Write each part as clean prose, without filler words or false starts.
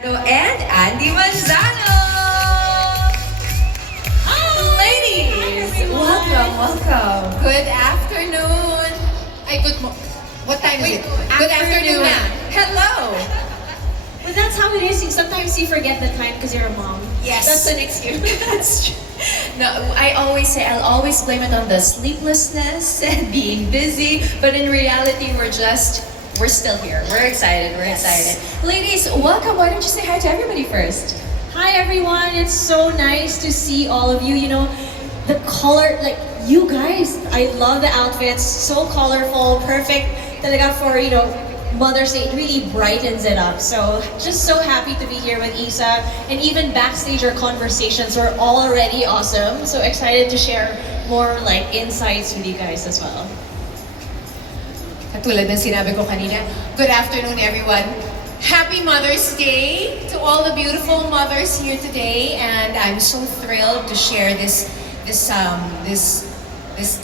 And Andi Manzano! Ladies, welcome. Good afternoon. Ay, what time is it? Good afternoon na. Hello. But that's how it is. Sometimes you forget the time because you're a mom. Yes. That's an excuse. That's true. No, I'll always blame it on the sleeplessness and being busy, but in reality, we're still here. We're excited. Ladies, welcome. Why don't you say hi to everybody first? Hi everyone. It's so nice to see all of you. You know, the color, like you guys, I love the outfits. So colorful, perfect. Talaga for, Mother's Day, it really brightens it up. So just so happy to be here with Isa. And even backstage, our conversations were already awesome. So excited to share more insights with you guys as well. Katulad ng sinabi ko kanina, good afternoon everyone. Happy Mother's Day to all the beautiful mothers here today, and I'm so thrilled to share this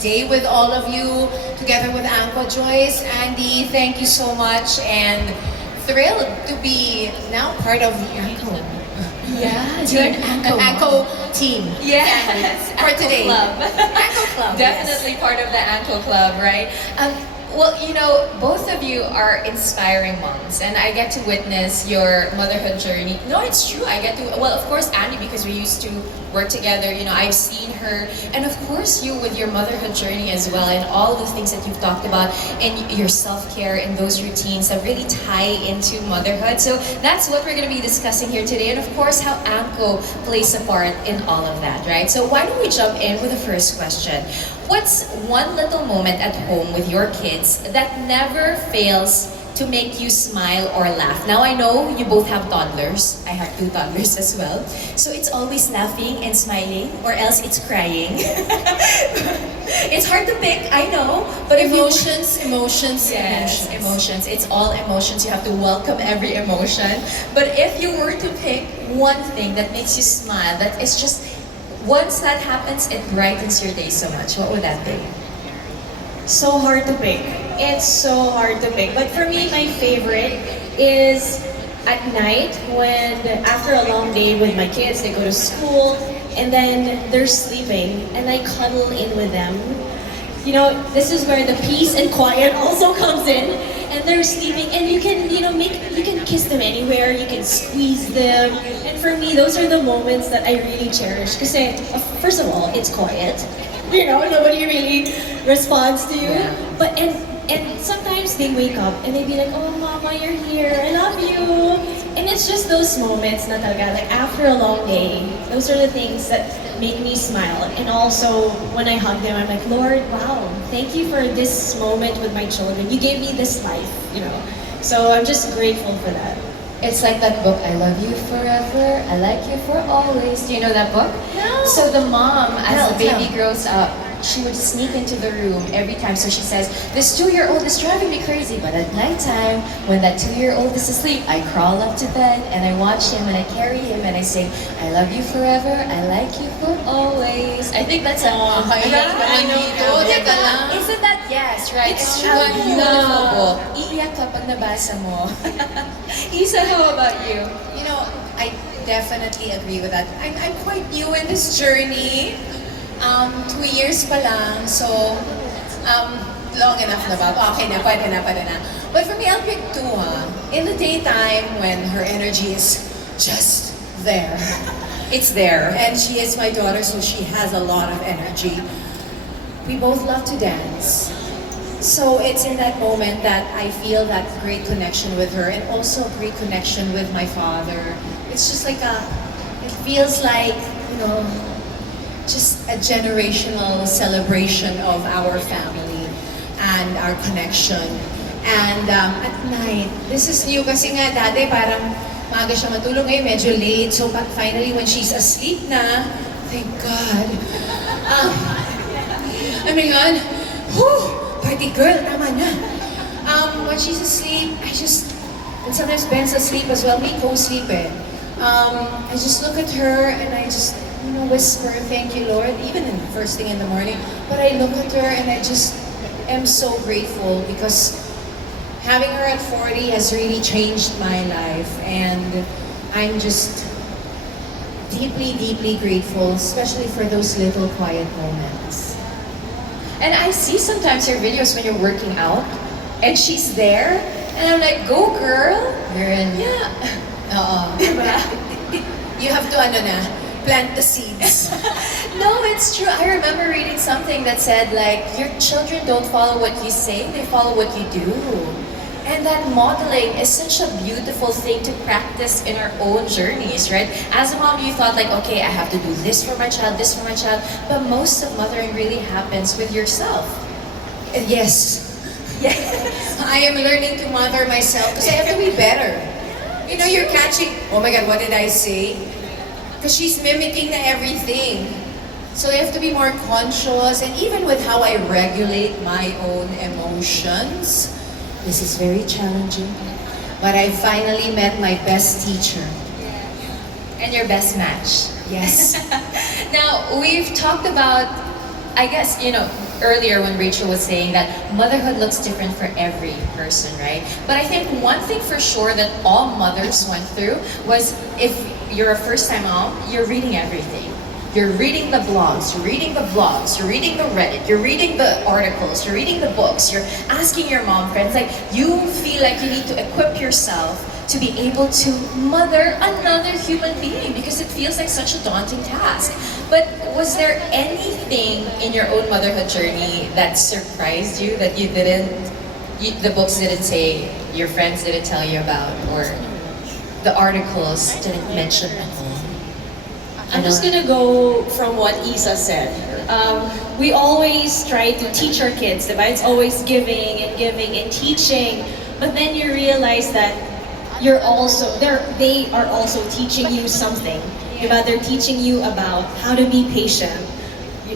day with all of you, together with Anko, Joyce, Andi. Thank you so much, and thrilled to be now part of Anko. Yeah, Team, an Anko team. Yes, For today. Club. Anko Club. Definitely part of the Anko Club, right? Well, both of you are inspiring moms, and I get to witness your motherhood journey. No, it's true. I get to, well, of course, Andy, because we used to work together. I've seen her, and of course, you with your motherhood journey as well, and all the things that you've talked about, and your self-care and those routines that really tie into motherhood. So that's what we're going to be discussing here today, and of course, how Anko plays a part in all of that, right? So why don't we jump in with the first question? What's one little moment at home with your kids that never fails to make you smile or laugh? Now I know you both have toddlers. I have 2 toddlers as well. So it's always laughing and smiling, or else it's crying. It's hard to pick, I know. But Emotions. Yes, emotions. It's all emotions. You have to welcome every emotion. But if you were to pick one thing that makes you smile, that is just, once that happens, it brightens your day so much, what would that be? So hard to pick. It's so hard to pick. But for me, my favorite is at night when after a long day with my kids, they go to school and then they're sleeping and I cuddle in with them. This is where the peace and quiet also comes in. And they're sleeping, and you can, you can kiss them anywhere, you can squeeze them. And for me, those are the moments that I really cherish. Because first of all, it's quiet. Nobody really responds to you. Yeah. But and sometimes they wake up and they be like, "Oh, Mama, you're here. I love you." And it's just those moments na talaga, like after a long day. Those are the things that make me smile. And also, when I hug them, I'm like, Lord, wow, thank you for this moment with my children. You gave me this life. So I'm just grateful for that. It's like that book, I love you forever, I like you for always. Do you know that book? No. So the mom, as the baby Tell. grows up, she would sneak into the room every time. So she says, this 2-year-old is driving me crazy, but at nighttime, when that 2-year-old is asleep, I crawl up to bed and I watch him and I carry him and I say, I love you forever, I like you for always. I think that's a... kaiyak naman dito. Teka lang. Isn't that, yes, right? It's a true. beautiful book. Iiyak ka pag nabasa mo. Isa, how about you? I definitely agree with that. I'm quite new in this journey. 2 years pa lang, so long enough na ba? Okay na, pwede na. But for me, I'll pick 2, ha? In the daytime, when her energy is just there. It's there. And she is my daughter, so she has a lot of energy. We both love to dance. So it's in that moment that I feel that great connection with her, and also a great connection with my father. It's just like it feels like, just a generational celebration of our family and our connection. And at night, this is new kasi nga dati parang maaga siya matulog, ngayon medyo late. So finally when she's asleep na, thank God. Oh my God, whew, party girl, tama na. When she's asleep, and sometimes Ben's asleep as well, me co-sleep I just look at her and I just, whisper, thank you, Lord, even in the first thing in the morning. But I look at her and I just am so grateful because having her at 40 has really changed my life. And I'm just deeply, deeply grateful, especially for those little quiet moments. And I see sometimes your videos when you're working out, and she's there, and I'm like, go girl! Meron. Yeah. Oo. You have to, plant the seeds. No, it's true. I remember reading something that said like, your children don't follow what you say, they follow what you do. And that modeling is such a beautiful thing to practice in our own journeys, right? As a mom, you thought like, okay, I have to do this for my child, this for my child. But most of mothering really happens with yourself. Yes. Yeah. I am learning to mother myself because I have to be better. You know, you're catching, oh my God, what did I say? Because she's mimicking na everything. So you have to be more conscious, and even with how I regulate my own emotions, this is very challenging. But I finally met my best teacher. And your best match. Yes. Now, we've talked about, I guess, earlier when Rachel was saying that motherhood looks different for every person, right? But I think one thing for sure that all mothers went through was, if you're a first-time mom, you're reading everything. You're reading the blogs, you're reading the vlogs, you're reading the Reddit, you're reading the articles, you're reading the books, you're asking your mom friends. Like, you feel like you need to equip yourself to be able to mother another human being, because it feels like such a daunting task. But was there anything in your own motherhood journey that surprised you, that the books didn't say, your friends didn't tell you about, or the articles didn't mention at all? I'm just gonna go from what Isa said. We always try to teach our kids, diba? It's always giving and teaching. But then you realize that they are also teaching you something. Diba? They're teaching you about how to be patient.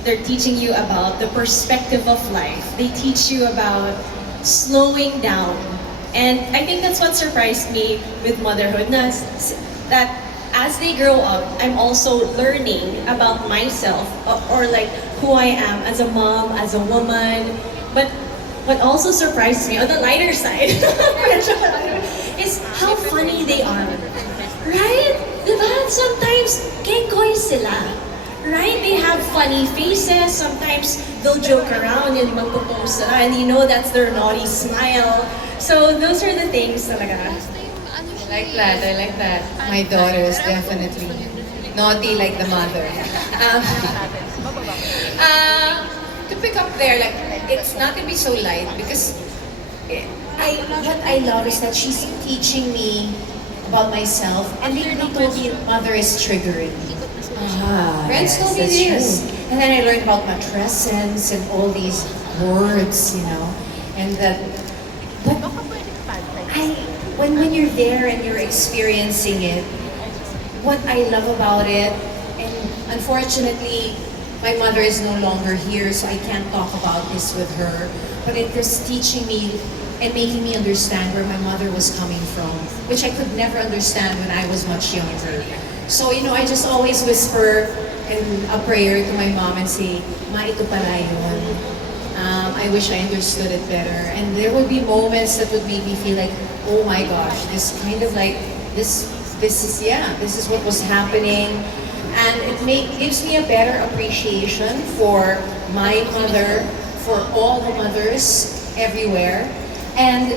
They're teaching you about the perspective of life. They teach you about slowing down. And I think that's what surprised me with motherhood, that as they grow up, I'm also learning about myself, or like who I am as a mom, as a woman. But what also surprised me on the lighter side is how funny they are. Right? Diba? Sometimes, kekoy sila. Right? They have funny faces. Sometimes they'll joke around and magpo-pose sila, and you know that's their naughty smile. So those are the things talaga. I like that. My daughter is definitely naughty like the mother. To pick up there, like, it's not gonna be so light because what I love is that she's teaching me about myself, and they told me mother is triggering. Friends told me this. And then I learned about matrescence and all these words, and that. But when you're there and you're experiencing it, what I love about it, and unfortunately, my mother is no longer here, so I can't talk about this with her, but it was teaching me and making me understand where my mother was coming from, which I could never understand when I was much younger. So, I just always whisper a prayer to my mom and say, Ma, ito pala yun. I wish I understood it better. And there would be moments that would make me feel like, oh my gosh, this kind of like, this is what was happening. And it gives me a better appreciation for my mother, for all the mothers everywhere. And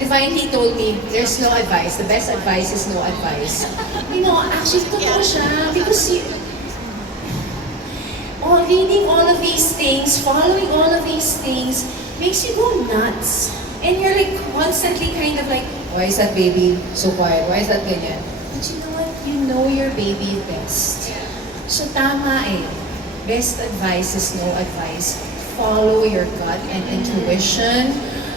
divinely told me, there's no advice. The best advice is no advice. Actually, totoo siya. Because reading all of these things, following all of these things, makes you go nuts. And you're like constantly kind of like, why is that baby so quiet? Why is that ganyan? But you know what? You know your baby best. So tama eh. Best advice is no advice. Follow your gut and intuition.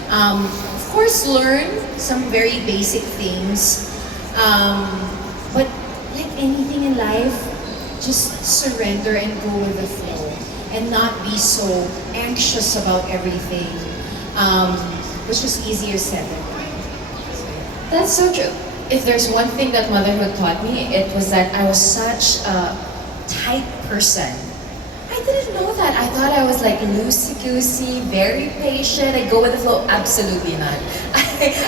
Of course, learn some very basic things. But like anything in life, just surrender and go with the flow. And not be so anxious about everything. Which is easier said than done. That's so true. If there's one thing that motherhood taught me, it was that I was such a type person. I didn't know that. I thought I was like loosey-goosey, very patient. I go with the flow. Absolutely not.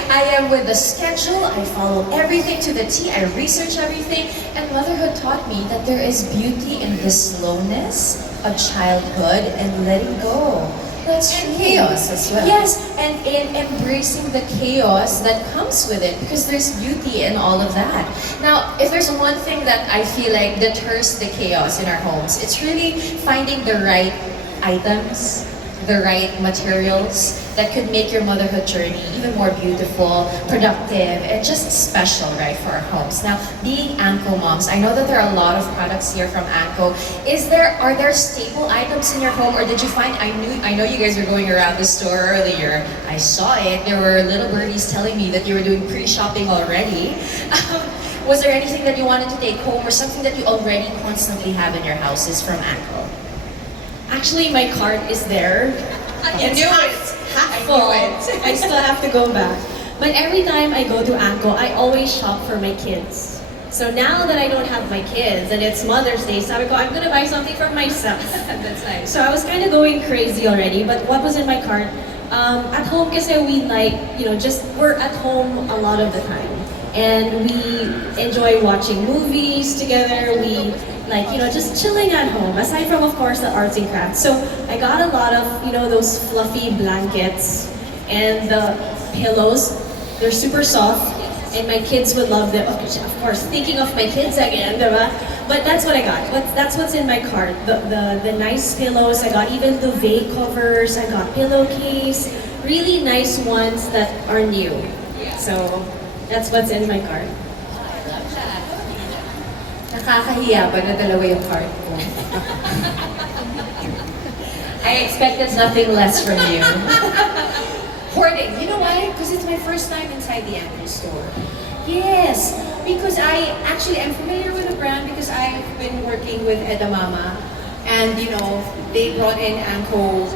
I am with the schedule. I follow everything to the T. I research everything. And motherhood taught me that there is beauty in the slowness of childhood and letting go. That's And true. chaos as well. Yes, and in embracing the chaos that comes with it, because there's beauty in all of that. Now, if there's one thing that I feel like deters the chaos in our homes, it's really finding the right items, the right materials that could make your motherhood journey even more beautiful, productive, and just special, right, for our homes. Now, being Anko moms, I know that there are a lot of products here from Anko. Are there staple items in your home, or did you find? I know you guys were going around the store earlier. I saw it. There were little birdies telling me that you were doing pre-shopping already. Was there anything that you wanted to take home, or something that you already constantly have in your houses from Anko? Actually, my cart is there. It's half full. I still have to go back. But every time I go to Anko, I always shop for my kids. So now that I don't have my kids and it's Mother's Day, so I go, I'm gonna buy something for myself. That's nice. So I was kind of going crazy already, but what was in my cart? At home, kasi we like, we're at home a lot of the time. And we enjoy watching movies together. We like, just chilling at home, aside from, of course, the arts and crafts. So I got a lot of, those fluffy blankets and the pillows. They're super soft, and my kids would love them. Of course, thinking of my kids again, diba? But that's what I got. That's what's in my cart. The nice pillows. I got even duvet covers. I got pillowcase. Really nice ones that are new. So that's what's in my cart. Nakakahiya ba na dalawa yung cart ko? I expected nothing less from you. Hoarding. You know why? Because it's my first time inside the Anko store. Yes, because I'm familiar with the brand because I've been working with Edamama, and they brought in Anko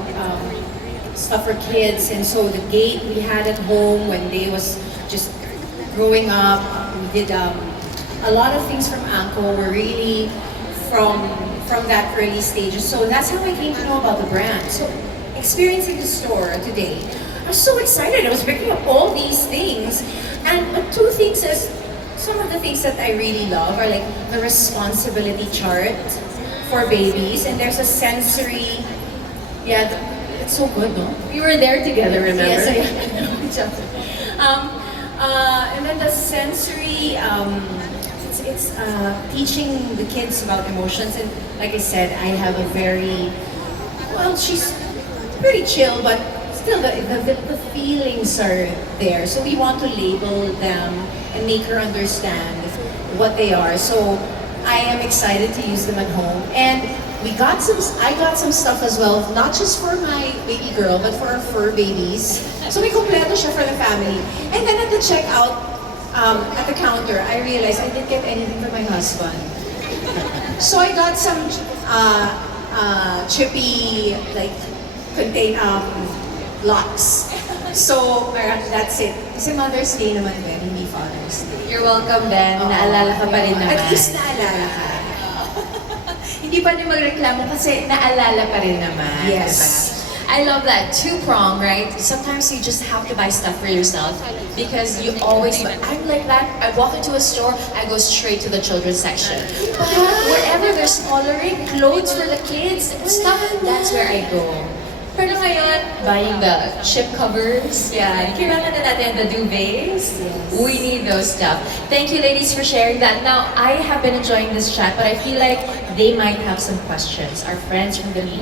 stuff for kids, and so the gate we had at home when they was just growing up, we did a lot of things from Anko were really from that early stages. So that's how I came to know about the brand. So experiencing the store today, I was so excited. I was picking up all these things, and some of the things that I really love are like the responsibility chart for babies, and there's a sensory. Yeah, it's so good, no? We were there together, remember? Yes, and then the sensory. It's teaching the kids about emotions, and like I said, I have a she's pretty chill, but still the feelings are there. So we want to label them and make her understand what they are. So I am excited to use them at home, and I got some stuff as well, not just for my baby girl, but for our fur babies. So may kompleto siya for the family. And then at the checkout, at the counter, I realized I didn't get anything for my husband. So I got some chippy, locks. So that's it. Kasi Mother's Day naman din, hindi Father's Day. You're welcome, Ben. Naalala ka pa rin naman. At least naalala ka. Hindi pa din magreklamo kasi naalala pa rin naman. Yes. Diba? I love that. Two-prong, right? Sometimes you just have to buy stuff for yourself because you always, I'm like that. I walk into a store, I go straight to the children's section. But wherever there's coloring, clothes for the kids, stuff, that's where I go. Pero ngayon, buying the chip covers, yeah, kailangan na natin the duvets. Yes. We need those stuff. Thank you, ladies, for sharing that. Now, I have been enjoying this chat, but I feel like they might have some questions. Our friends from the media